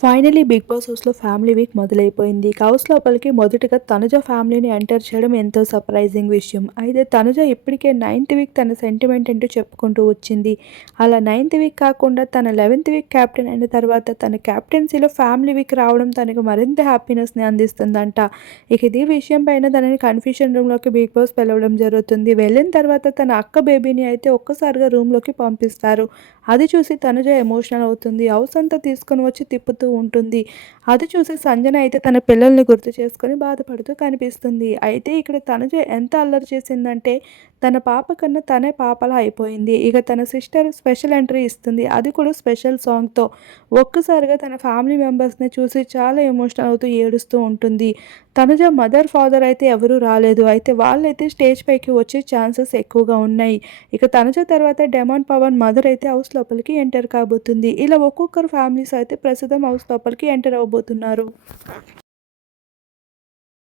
Finally big boss హౌస్లో family week మొదలైపోయింది. House లోపలికి మొదటగా తనుజ ఫ్యామిలీని ఎంటర్ చేయడం ఎంతో సర్ప్రైజింగ్ విషయం. అయితే తనుజ ఇప్పటికే నైన్త్ వీక్ తన సెంటిమెంట్ అంటూ చెప్పుకుంటూ వచ్చింది. అలా నైన్త్ వీక్ కాకుండా తన లెవెన్త్ వీక్ క్యాప్టెన్ అయిన తర్వాత తన క్యాప్టెన్సీలో ఫ్యామిలీ వీక్ రావడం తనకు మరింత హ్యాపీనెస్ని అందిస్తుందంట. ఇక ఇది విషయం పైన తనని కన్ఫ్యూషన్ రూమ్లోకి బిగ్ బాస్ పిలవడం జరుగుతుంది. వెళ్ళిన తర్వాత తన అక్క బేబీని అయితే ఒక్కసారిగా రూమ్లోకి పంపిస్తారు. అది చూసి తనుజ ఎమోషనల్ అవుతుంది. హౌస్ అంతా తీసుకొని వచ్చి తిప్పుతూ ఉంటుంది. అది చూసి సంజన అయితే తన పిల్లల్ని గుర్తు చేసుకొని బాధపడుతూ కనిపిస్తుంది. అయితే ఇక్కడ తనుజ ఎంత అల్లరి చేసిందంటే తన పాప కన్నా తనే పాపలా అయిపోయింది. ఇక తన సిస్టర్ స్పెషల్ ఎంట్రీ ఇస్తుంది. అది కూడా స్పెషల్ సాంగ్తో ఒక్కసారిగా తన ఫ్యామిలీ మెంబర్స్ని చూసి చాలా ఎమోషనల్ అవుతూ ఏడుస్తూ ఉంటుంది. తనుజ మదర్ ఫాదర్ అయితే ఎవరూ రాలేదు. అయితే వాళ్ళైతే స్టేజ్ పైకి వచ్చే ఛాన్సెస్ ఎక్కువగా ఉన్నాయి. ఇక తనుజ తర్వాత డెమాన్ పవన్ మదర్ అయితే హౌస్ లోపలికి ఎంటర్ కాబోతుంది. ఇలా ఒక్కొక్కరు ఫ్యామిలీస్ అయితే ప్రస్తుతం హౌస్ లోపలికి ఎంటర్ అవ్వబోతున్నారు.